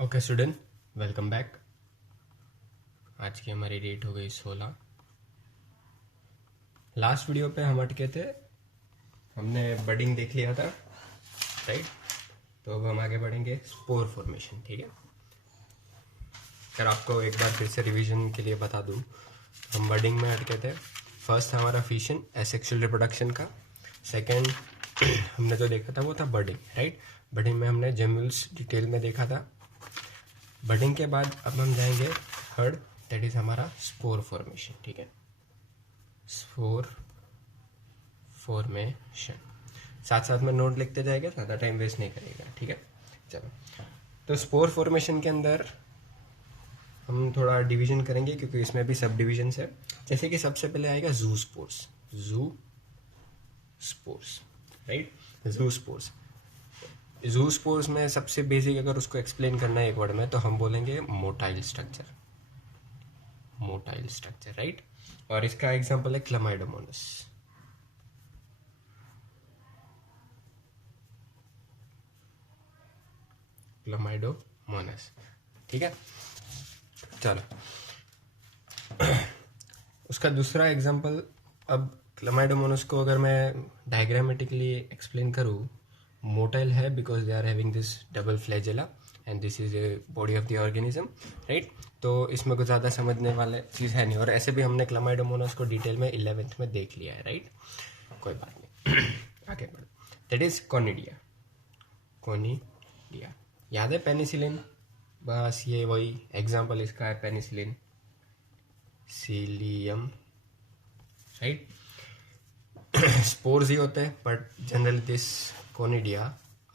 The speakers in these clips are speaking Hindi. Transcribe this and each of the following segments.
Okay student, welcome back. आज की हमारी डेट हो गई 16। लास्ट वीडियो पे हम अटके थे, हमने बडिंग देख लिया था, राइट। तो अब हम आगे बढ़ेंगे स्पोर फॉर्मेशन, ठीक है। अगर आपको एक बार फिर से रिवीजन के लिए बता दूं, हम बडिंग में अटके थे। फर्स्ट था हमारा फिशन, एसेक्सुअल रिप्रोडक्शन का। सेकेंड हमने जो देखा था वो था बडिंग, राइट। बडिंग में हमने जेम्यूल्स डिटेल में देखा था। बडिंग के बाद अब हम जाएंगे थर्ड, दैट इज हमारा स्पोर फॉर्मेशन, ठीक है। स्पोर फॉर्मेशन साथ साथ में नोट लिखते जाएगा, ज़्यादा टाइम वेस्ट नहीं करेगा, ठीक है। चलो, तो स्पोर फॉर्मेशन के अंदर हम थोड़ा डिवीजन करेंगे क्योंकि इसमें भी सब डिविजन है। जैसे कि सबसे पहले आएगा जू स्पोर्स, राइट। जू स्पोर्स में सबसे बेसिक अगर उसको एक्सप्लेन करना है एक वर्ड में तो हम बोलेंगे मोटाइल स्ट्रक्चर, राइट। और इसका एग्जांपल है क्लमाइडोमोनास। ठीक है। चलो, उसका दूसरा एग्जांपल, अब क्लमाइडोमोनास को अगर मैं डायग्रामेटिकली एक्सप्लेन करूँ, मोटाइल है because they are having this double flagella and this is a body of the organism, right. तो इसमें कुछ ज़्यादा समझने वाले चीज़ है नहीं, और ऐसे भी हमने क्लमाइडोमोनास को डिटेल में 11th में देख लिया है, राइट। कोई बात नहीं। आगे बढ़ो, दैट इज कॉनिडिया। याद है पेनिसिलिन, बस ये वही एग्जाम्पल इसका है, पेनिसिलिन, सीलियम, राइट। स्पोर्स ही होते हैं but generally this conidia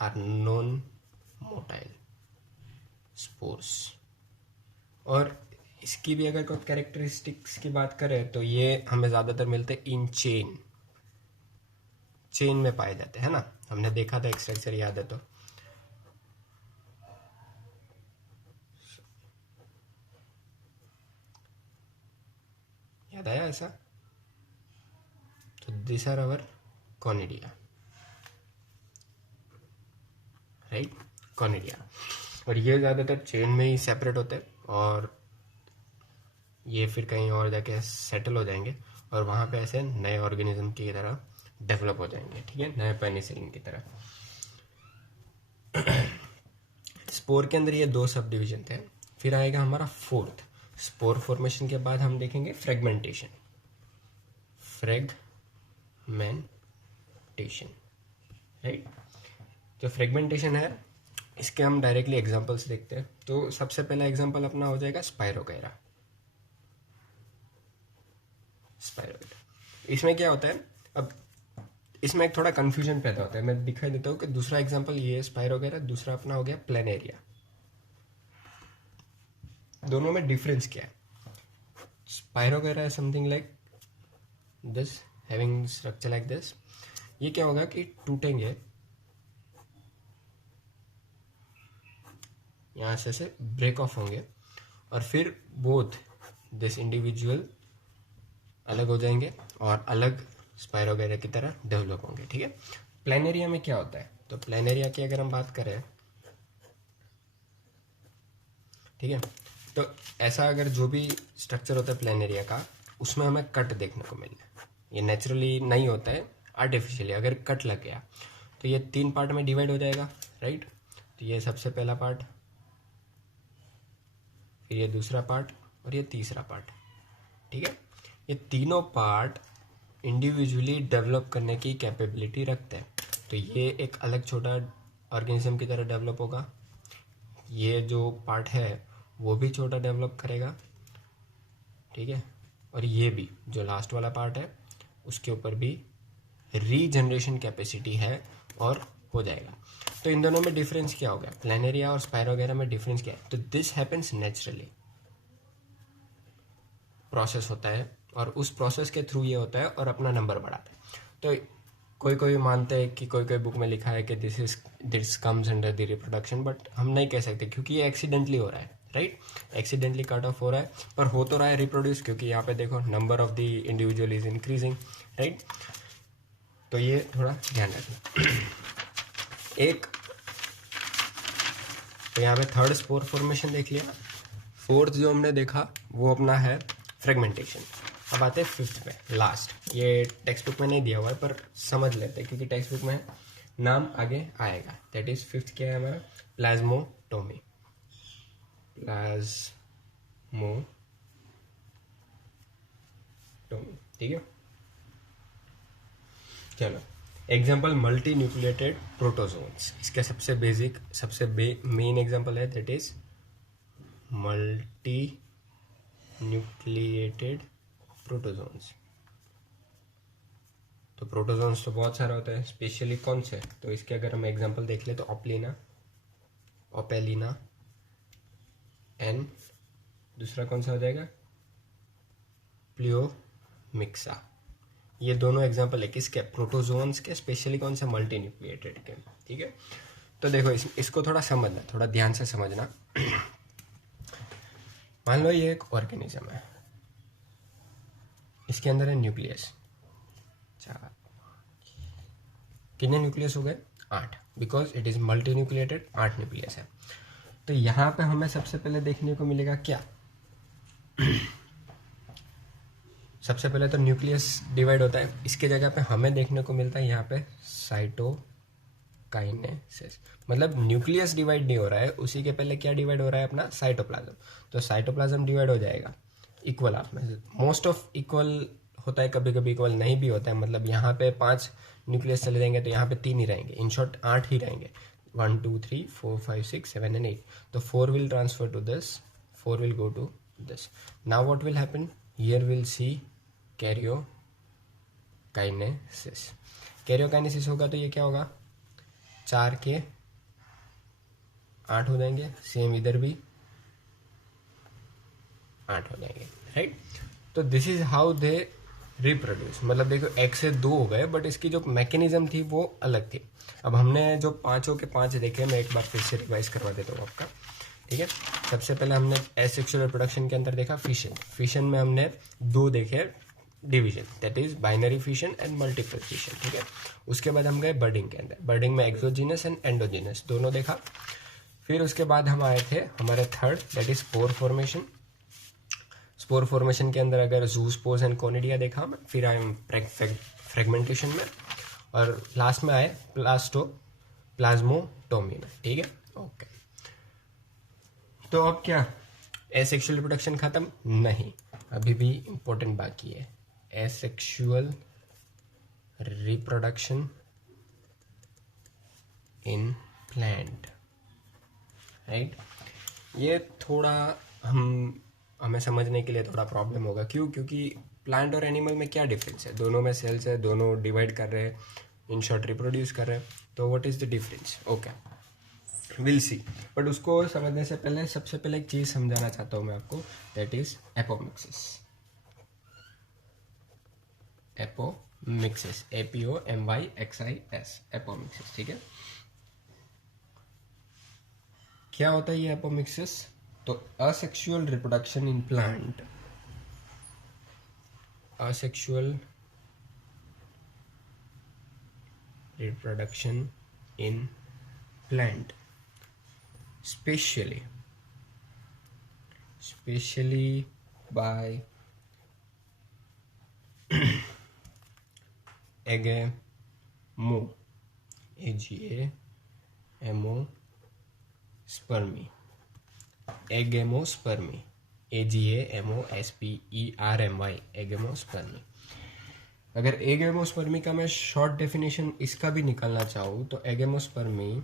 are non motile spores. और इसकी भी अगर कोई कैरेक्टरिस्टिक्स की बात करें तो ये हमें ज़्यादातर मिलते हैं इन चेन में पाए जाते हैं, है ना। हमने देखा था एक स्ट्रक्चर, याद है तो। याद आया ऐसा? तो this are our conidia, right, conidia. और ये ज़्यादातर चेन में ही सेपरेट होते हैं और ये फिर कहीं और जाके सेटल हो जाएंगे और वहाँ पे ऐसे नए ऑर्गेनिज्म की तरह डेवलप हो जाएंगे, ठीक है, नए पेनिसिलिन की तरह। स्पोर के अंदर ये दो सब डिविजन थे। फिर आएगा हमारा फोर्थ, स्पोर फॉर्मेशन के बाद हम देखेंगे फ्रेगमेंटेशन, राइट। जो फ्रेगमेंटेशन है इसके हम डायरेक्टली एग्जांपल्स देखते हैं। तो सबसे पहला एग्जांपल अपना हो जाएगा स्पाइरोगैरा। इसमें क्या होता है, अब इसमें एक थोड़ा कंफ्यूजन पैदा होता है। मैं दिखाई देता हूँ कि दूसरा एग्जांपल ये स्पाइरोगैरा, दूसरा अपना हो गया प्लेनेरिया। दोनों में डिफरेंस क्या है? स्पाइरोगैरा है something like this, having structure like this. ये क्या होगा कि टूटेंगे, यहाँ से ब्रेक ऑफ होंगे और फिर बोथ दिस इंडिविजुअल अलग हो जाएंगे और अलग स्पाइरोगैरा की तरह डेवलप होंगे, ठीक है। प्लेनेरिया में क्या होता है? तो प्लेनेरिया की अगर हम बात करें, ठीक है, तो ऐसा अगर जो भी स्ट्रक्चर होता है प्लेनेरिया का, उसमें हमें कट देखने को मिलता है। ये नेचुरली नहीं होता है, आर्टिफिशियली अगर कट लग गया तो ये 3 पार्ट में डिवाइड हो जाएगा, राइट। तो ये सबसे पहला पार्ट, फिर ये दूसरा पार्ट और ये तीसरा पार्ट, ठीक है। ये तीनों पार्ट इंडिविजुअली डेवलप करने की कैपेबिलिटी रखते हैं। तो ये एक अलग छोटा ऑर्गेनिज्म की तरह डेवलप होगा, ये जो पार्ट है वो भी छोटा डेवलप करेगा, ठीक है। और ये भी जो लास्ट वाला पार्ट है उसके ऊपर भी रीजनरेशन कैपेसिटी है और हो जाएगा। तो इन दोनों में डिफरेंस क्या होगा? प्लेनेरिया और स्पाइरोगैरा में डिफरेंस क्या है? तो दिस हैपेंस नेचुरली, प्रोसेस होता है और उस प्रोसेस के थ्रू ये होता है और अपना नंबर बढ़ाता है। तो कोई मानते हैं कि कोई बुक में लिखा है कि this comes under the reproduction, but हम नहीं कह सकते क्योंकि ये एक्सीडेंटली हो रहा है, राइट। एक्सीडेंटली कट ऑफ हो रहा है, पर हो तो रहा है रिप्रोड्यूस, क्योंकि यहाँ पे देखो number of the individual is increasing, right. तो ये थोड़ा ध्यान रखना। एक तो यहाँ पे थर्ड स्पोर फॉर्मेशन देख लिया। फोर्थ जो हमने देखा वो अपना है फ्रेगमेंटेशन। अब आते हैं फिफ्थ पे, लास्ट। ये टेक्स्ट बुक में नहीं दिया हुआ है पर समझ लेते हैं क्योंकि टेक्स्ट बुक में नाम आगे आएगा। दैट इज फिफ्थ क्या है हमारा, प्लाज्मोटोमी। प्लाज्मोटोमी, ठीक है। चलो, एग्जाम्पल मल्टी न्यूक्लिएटेड प्रोटोजोन्स। इसके सबसे बेसिक सबसे मेन एग्जाम्पल है that is multi nucleated protozoans. तो प्रोटोजोन्स तो बहुत सारे होते हैं, स्पेशली कौन से, तो इसके अगर हम एग्जांपल देख ले तो ओपेलिना, एंड दूसरा कौन सा हो जाएगा, प्लियोमिक्सा। ये दोनों एग्जांपल है किसके, प्रोटोजोन्स के, स्पेशली कौन से, मल्टी न्यूक्लिएटेड के, ठीक है। तो देखो इसको थोड़ा समझना, थोड़ा ध्यान से समझना। मान लो ये एक ऑर्गेनिज्म है, इसके अंदर है न्यूक्लियस, 4, कितने न्यूक्लियस हो गए, 8, because it is multi nucleated, 8 nucleus है। तो यहाँ पे हमें सबसे पहले देखने को मिलेगा क्या, सबसे पहले तो न्यूक्लियस डिवाइड होता है, इसके जगह पे हमें देखने को मिलता है यहाँ पे साइटोकाइनेसिस। मतलब न्यूक्लियस डिवाइड नहीं हो रहा है, उसी के पहले क्या डिवाइड हो रहा है, अपना साइटोप्लाज्म। तो साइटोप्लाज्म डिवाइड हो जाएगा इक्वल हाफ में, मोस्ट ऑफ इक्वल होता है, कभी कभी इक्वल नहीं भी होता है। मतलब यहाँ पे 5 न्यूक्लियस चले जाएंगे तो यहाँ पे 3 ही रहेंगे, इन शॉर्ट 8 ही रहेंगे, 1 2 3 4 5 6 7 and 8। तो 4 will transfer to this, 4 will go to this. Now what will happen, here we'll see karyokinesis. Karyokinesis होगा तो ये क्या होगा, 4 के 8 हो जाएंगे, सेम इधर भी 8 हो जाएंगे, राइट। तो this is how they reproduce. मतलब देखो 1 से 2 हो गए, बट इसकी जो मैकेनिज्म थी वो अलग थी। अब हमने जो 5 के 5 देखे, मैं एक बार फिर से रिवाइज करवा देता हूँ आपका, ठीक है। सबसे पहले हमने एसेक्सुअल रिप्रोडक्शन के अंदर देखा फिशन। फिशन में हमने 2 देखे division, that is binary fission and multiple fission, ठीक है। उसके बाद हम गए बर्डिंग के अंदर, बर्डिंग में एक्सोजीनस एंड एंडोजीनस दोनों देखा। फिर उसके बाद हम आए थे हमारे third, that is spore formation. Spore formation के अंदर अगर जूस्पोर्स एंड कोनिडिया देखा, फिर आए फ्रेगमेंटेशन में, और लास्ट में आए प्लाज्मोटोमी में, ठीक है, ओके। तो अब क्या, एसेक्सुअल रिप्रोडक्शन खत्म नहीं, अभी भी इंपॉर्टेंट बाकी है, asexual reproduction in plant, right. ये थोड़ा हमें समझने के लिए थोड़ा प्रॉब्लम होगा, क्यों, क्योंकि प्लांट और एनिमल में क्या डिफरेंस है, दोनों में सेल्स है, दोनों डिवाइड कर रहे हैं, इन शॉर्ट रिप्रोड्यूस कर रहे हैं, तो what is the difference, okay, will see. But उसको समझने से पहले सबसे पहले एक चीज समझाना चाहता हूँ मैं आपको, that is apomixis. Apomixis, APOMYXIS, apomixis, ठीक है। क्या होता है ये एपोमिक्सिस, तो asexual reproduction in plant, asexual reproduction in plant, specially by agamospermy, agamospermy, agamospermy. अगर एगेमोस्पर्मी का मैं शॉर्ट डेफिनेशन इसका भी निकालना चाहूँ तो एगेमोस्पर्मी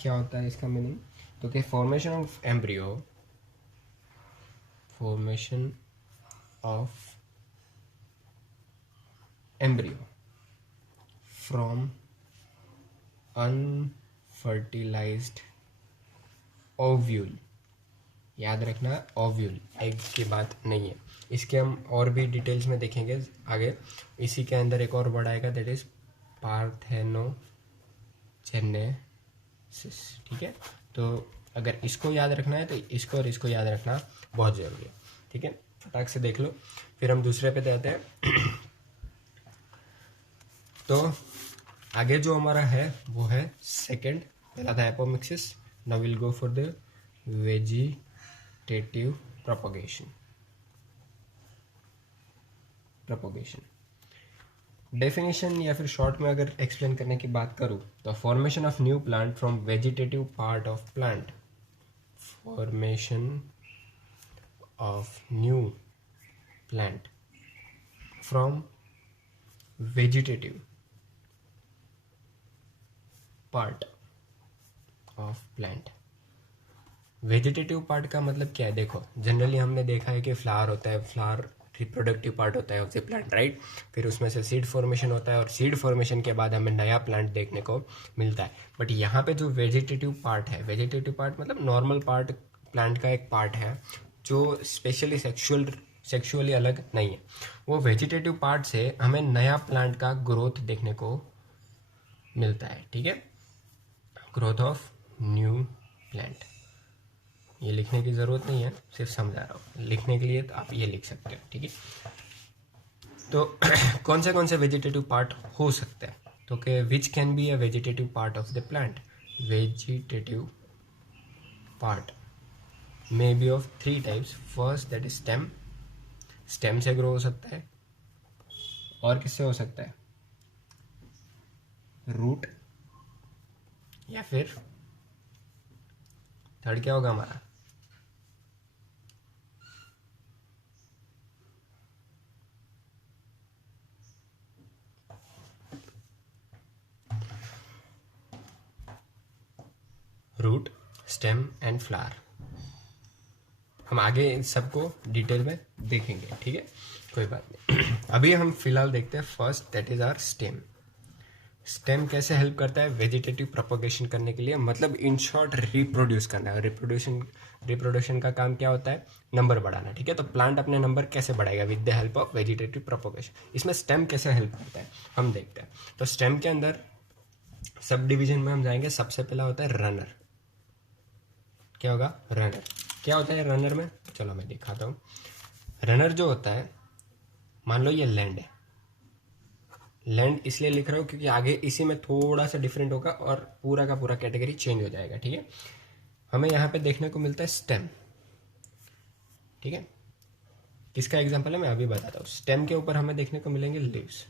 क्या होता है, इसका मीनिंग, तो कि formation of embryo, formation of embryo from unfertilised ovule. याद रखना, ओव्यूल, एग की बात नहीं है। इसके हम और भी डिटेल्स में देखेंगे आगे। इसी के अंदर एक और वर्ड आएगा, दैट इज पार्थेनोजेनेसिस, ठीक है। तो अगर इसको याद रखना है तो इसको और इसको याद रखना बहुत ज़रूरी है, ठीक है। फटाक से देख लो, फिर हम दूसरे पे जाते हैं। तो आगे जो हमारा है वो है सेकेंड, पहला था apomixis, now will go for the vegetative propagation. Definition या फिर शॉर्ट में अगर एक्सप्लेन करने की बात करूँ तो formation of new plant from vegetative part of plant, formation of new plant from vegetative part of plant. Vegetative part का मतलब क्या है? देखो जनरली हमने देखा है कि फ्लावर होता है, फ्लावर रिप्रोडक्टिव पार्ट होता है ऑफ द प्लांट, राइट। फिर उसमें से सीड फॉर्मेशन होता है और सीड फॉर्मेशन के बाद हमें नया प्लांट देखने को मिलता है। बट यहाँ पे जो वेजिटेटिव पार्ट है, वेजिटेटिव पार्ट मतलब नॉर्मल पार्ट, प्लांट का एक पार्ट है जो स्पेशली सेक्सुअली अलग नहीं है। वो वेजिटेटिव पार्ट से हमें नया प्लांट का ग्रोथ देखने को मिलता है, ठीक है। ग्रोथ ऑफ न्यू प्लांट, ये लिखने की ज़रूरत नहीं है, सिर्फ समझा रहा हूँ। लिखने के लिए तो आप ये लिख सकते हो, ठीक है। तो कौन से वेजिटेटिव पार्ट हो सकते हैं? तो कि which can be a vegetative part of the plant. Vegetative part may be of 3 types. First that is stem, stem से ग्रो हो सकता है। और किससे हो सकता है? रूट, या फिर थर्ड क्या होगा हमारा? Root, stem and flower. हम आगे इन सबको डिटेल में देखेंगे, ठीक है, कोई बात नहीं। अभी हम फिलहाल देखते हैं first, that is our stem. Stem कैसे हेल्प करता है वेजिटेटिव प्रोपगेशन करने के लिए? मतलब इन शॉर्ट रिप्रोड्यूस करना है। रिप्रोडक्शन का काम क्या होता है? नंबर बढ़ाना, ठीक है। तो प्लांट अपने नंबर कैसे बढ़ाएगा? With the help of vegetative propagation. इसमें स्टेम कैसे हेल्प करता है हम देखते हैं। तो स्टेम के अंदर सब डिवीजन में हम जाएंगे। सबसे पहला होता है रनर। क्या होगा? रनर। क्या होता है रनर में? चलो मैं दिखाता हूँ। रनर जो होता है, मान लो ये लैंड है। लैंड इसलिए लिख रहा हूँ क्योंकि आगे इसी में थोड़ा सा डिफरेंट होगा और पूरा का पूरा कैटेगरी चेंज हो जाएगा, ठीक है। हमें यहाँ पे देखने को मिलता है स्टेम, ठीक है। किसका एग्जांपल है मैं अभी बताता हूँ। स्टेम के ऊपर हमें देखने को मिलेंगे लीव्स,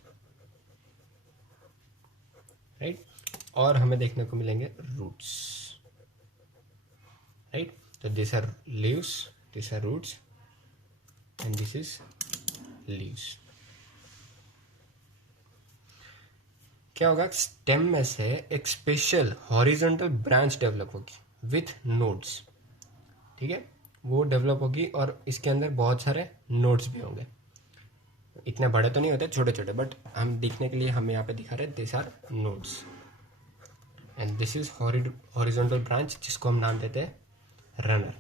राइट। और हमें देखने को मिलेंगे रूट्स, राइट। तो this are leaves, this are roots and this is leaves. क्या होगा? स्टेम में से एक स्पेशल हॉरिजॉन्टल ब्रांच डेवलप होगी विथ नोड्स, ठीक है। वो डेवलप होगी और इसके अंदर बहुत सारे नोड्स भी होंगे। इतने बड़े तो नहीं होते, छोटे छोटे, बट हम दिखने के लिए हम यहाँ पे दिखा रहे हैं this are nodes and this is horizontal branch, जिसको हम नाम देते हैं रनर।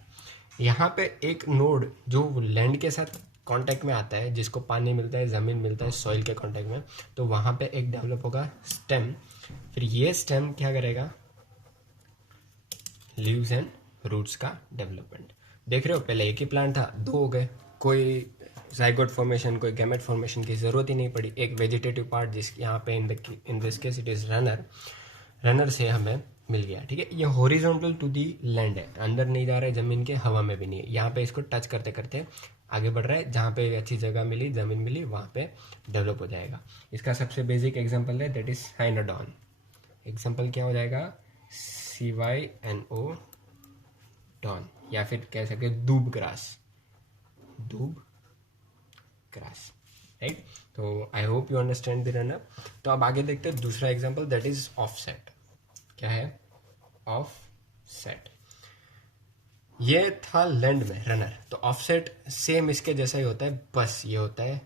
यहाँ पे एक नोड जो लैंड के साथ कांटेक्ट में आता है, जिसको पानी मिलता है, ज़मीन मिलता है, सॉइल के कांटेक्ट में, तो वहाँ पे एक डेवलप होगा स्टेम। फिर ये स्टेम क्या करेगा? लीव्स एंड रूट्स का डेवलपमेंट। देख रहे हो, पहले एक ही प्लांट था, 2 हो गए। कोई जाइगोट फॉर्मेशन, कोई गैमेट फॉर्मेशन की ज़रूरत ही नहीं पड़ी। एक वेजिटेटिव पार्ट, जिस यहाँ पे in this case it is runner से हमें मिल गया, ठीक है। ये हॉरिजॉन्टल टू दी लैंड है, अंदर नहीं जा रहा है ज़मीन के, हवा में भी नहीं है। यहाँ पे इसको टच करते करते आगे बढ़ रहा है। जहाँ पे अच्छी जगह मिली, ज़मीन मिली, वहाँ पे डेवलप हो जाएगा। इसका सबसे बेसिक एग्जांपल है दैट इज हाइनाडॉन। एग्जांपल क्या हो जाएगा? CYNO डॉन, या फिर कह सकते दूब ग्रास, राइट। तो I hope you understand the runner. तो अब आगे देखते हैं दूसरा एग्जांपल, दैट इज ऑफसेट। क्या है? ऑफसेट। ये था लैंड में रनर। तो ऑफसेट सेम इसके जैसा ही होता है, बस ये होता है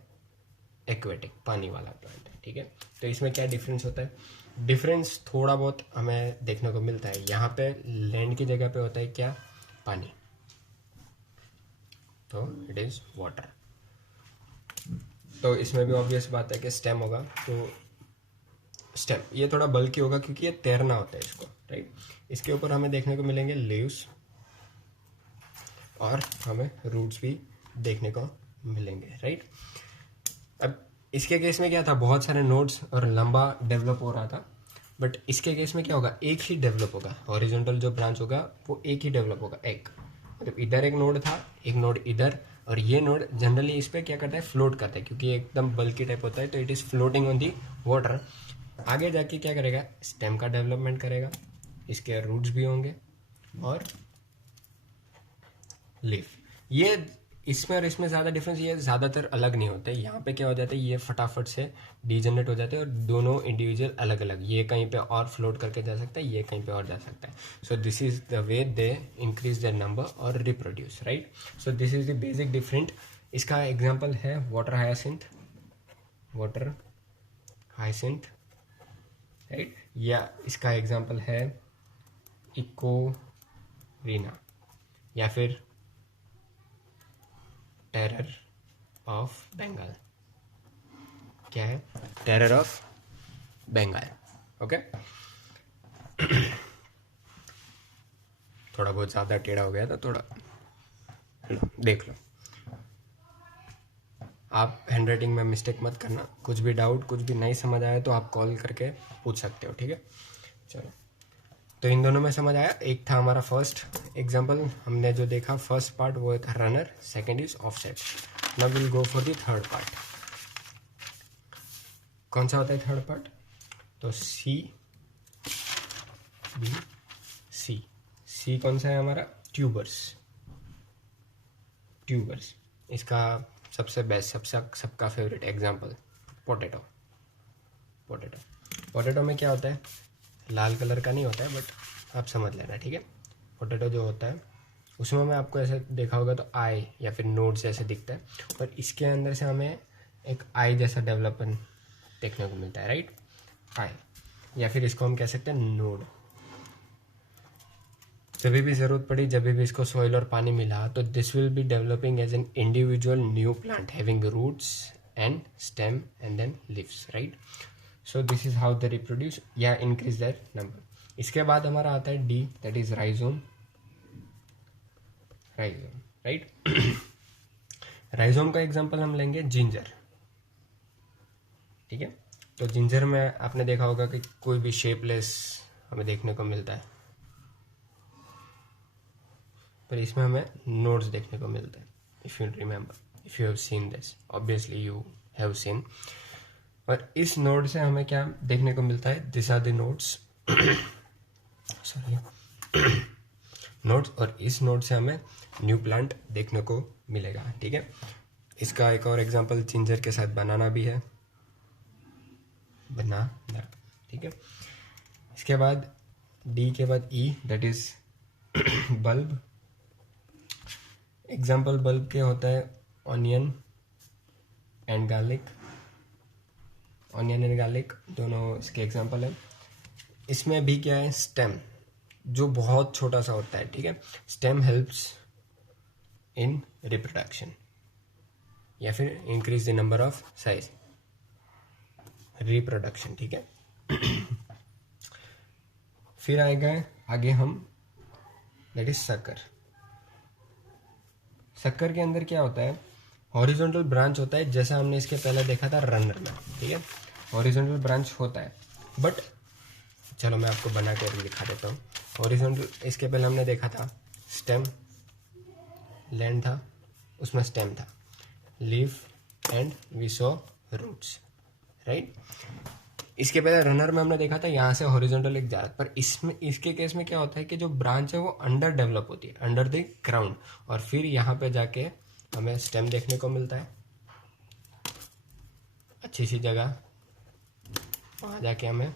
एक्वेटिक, पानी वाला प्लांट, ठीक है। तो इसमें क्या डिफरेंस होता है? डिफरेंस थोड़ा बहुत हमें देखने को मिलता है। यहाँ पे लैंड की जगह पे होता है क्या? पानी, तो इट इज वाटर। तो इसमें भी ऑब्वियस बात है कि स्टेम होगा। तो स्टेम ये थोड़ा बल्कि होगा क्योंकि ये तैरना होता है इसको, राइट। इसके ऊपर हमें देखने को मिलेंगे लीव्स और हमें रूट्स भी देखने को मिलेंगे, राइट। अब इसके केस में क्या था? बहुत सारे नोड्स और लंबा डेवलप हो रहा था। बट इसके केस में क्या होगा, एक ही डेवलप होगा, हॉरिजॉन्टल जो ब्रांच होगा वो एक ही डेवलप होगा, एक मतलब इधर एक नोड था, एक नोड इधर, और ये नोड जनरली इस पर क्या करता है, फ्लोट करता है, क्योंकि ये एकदम बल्की टाइप होता है, तो it is floating on the water. आगे जाके क्या करेगा, स्टेम का डेवलपमेंट करेगा, इसके रूट्स भी होंगे और लीफ। ये इसमें और इसमें ज़्यादा डिफरेंस, ये ज़्यादातर अलग नहीं होते। यहाँ पे क्या हो जाता है, ये फटाफट से डीजनरेट हो जाते हैं और दोनों इंडिविजुअल अलग अलग, ये कहीं पे और फ्लोट करके जा सकता है, ये कहीं पे और जा सकता है। So this is the way they increase their number और reproduce, right. So this is the basic different. इसका एग्जाम्पल है वाटर हायासिंथ, राइट, या इसका एग्जाम्पल है इकोरिना, या फिर टेरर ऑफ बंगाल। क्या है, टेरर ऑफ बंगाल, ओके। थोड़ा बहुत ज़्यादा टेढ़ा हो गया था, थोड़ा देख लो। आप हैंडराइटिंग में मिस्टेक मत करना, कुछ भी डाउट, कुछ भी नहीं समझ आया तो आप कॉल करके पूछ सकते हो, ठीक है। चलो, तो इन दोनों में समझ आया। एक था हमारा फर्स्ट एग्जांपल, हमने जो देखा फर्स्ट पार्ट वो था runner, second is offset. Now will go for the third part. कौन सा होता है थर्ड पार्ट, तो सी बी सी। सी कौन सा है हमारा, ट्यूबर्स। इसका सबसे बेस्ट, सबका फेवरेट एग्जांपल पोटैटो में क्या होता है, लाल कलर का नहीं होता है, बट आप समझ लेना, ठीक है। पोटैटो जो होता है उसमें मैं आपको ऐसे देखा होगा तो आई या फिर नोड जैसे दिखता है, और इसके अंदर से हमें एक आई जैसा डेवलपमेंट देखने को मिलता है, राइट, आई, या फिर इसको हम कह सकते हैं नोड। जब भी ज़रूरत पड़ी, जब भी इसको सॉइल और पानी मिला, तो this will be developing as an individual new plant having roots and stem and then leaves, right. So this is how they reproduce या इंक्रीज देयर नंबर। इसके बाद हमारा आता है D, that is rhizome, right. Rhizome का एग्जांपल हम लेंगे जिंजर, ठीक है। तो जिंजर में आपने देखा होगा कि कोई भी शेपलेस हमें देखने को मिलता है, पर इसमें हमें नोड्स देखने को मिलते हैं। If you remember, if you have seen this, obviously you have seen. और इस नोड से हमें क्या देखने को मिलता है, this are the nodes, sorry nodes, और इस नोड से हमें न्यू प्लांट देखने को मिलेगा, ठीक है। इसका एक और एग्जांपल जिंजर के साथ बनाना भी है, बनाना, ठीक है। इसके बाद डी के बाद E, that is bulb. Example bulb के होता है ऑनियन एंड गार्लिक, दोनों इसके एग्जाम्पल है। इसमें भी क्या है, स्टेम, जो बहुत छोटा सा होता है, ठीक है। स्टेम हेल्प्स इन रिप्रोडक्शन या फिर increase the number of size, reproduction, ठीक है। फिर आएगा आगे हम, दैट इज शक्कर के अंदर क्या होता है, हॉरिजॉन्टल ब्रांच होता है, जैसा हमने इसके पहले देखा था रनर में, ठीक है। हॉरिजॉन्टल ब्रांच होता है, बट चलो मैं आपको बना के दिखा देता हूँ। हॉरिजॉन्टल, इसके पहले हमने देखा था स्टेम, लैंड था, उसमें स्टेम था, leaf and we saw roots, right. इसके पहले रनर में हमने देखा था यहाँ से हॉरिजॉन्टल एक जा रहा, पर इसमें, इसके केस में क्या होता है कि जो ब्रांच है वो अंडर डेवलप होती है, अंडर द ग्राउंड, और फिर यहाँ पे जाके हमें स्टेम देखने को मिलता है, अच्छी सी जगह, वहाँ जाके हमें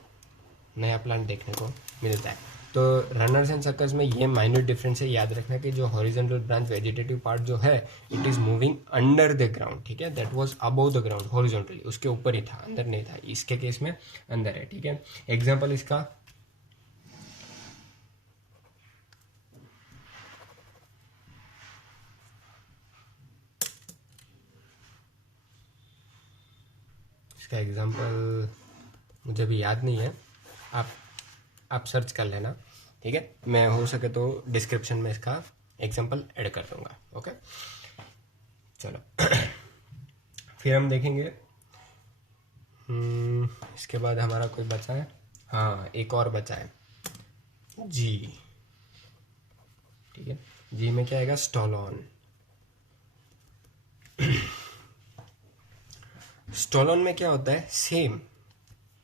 नया प्लांट देखने को मिलता है। तो रनर्स एंड सक्कर्स में ये माइन्यूट डिफरेंस है, याद रखना कि जो हॉरिजॉन्टल ब्रांच वेजिटेटिव पार्ट जो है, it is moving under the ground, ठीक है। That was above the ground, horizontally, उसके ऊपर ही था, अंदर नहीं था। इसके केस में अंदर है, ठीक है। एग्जाम्पल इसका एग्जाम्पल मुझे भी याद नहीं है, आप सर्च कर लेना, ठीक है। मैं हो सके तो डिस्क्रिप्शन में इसका एग्जाम्पल ऐड कर दूंगा, ओके। चलो फिर हम देखेंगे, इसके बाद हमारा कोई बचा है, हाँ, एक और बचा है जी। ठीक है, जी में क्या आएगा? स्टोलोन। स्टोलोन में क्या होता है? सेम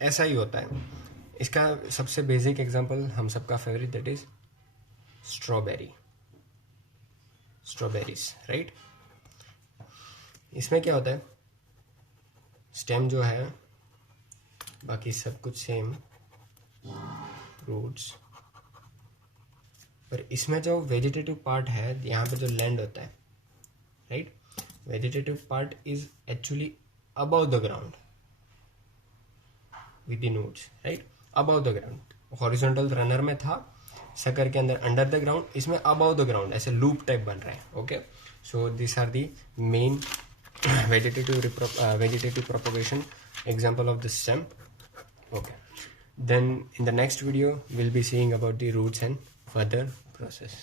ऐसा ही होता है। इसका सबसे बेसिक एग्जांपल हम सबका favourite, that is strawberries, right. इसमें क्या होता है? स्टेम जो है, बाकी सब कुछ सेम, फ्रूट्स, पर इसमें जो वेजिटेटिव पार्ट है, यहाँ पे जो लैंड होता है, right, vegetative part is actually above the ground with the nodes, right, above the ground. Horizontal runner में था, सकर के अंदर अंडर द ग्राउंड, इसमें अबव द ग्राउंड, ऐसे लूप टाइप बन रहा है। Okay, so this are the main vegetative propagation example of the stem. Okay, then in the next video we'll be seeing about the roots and further process.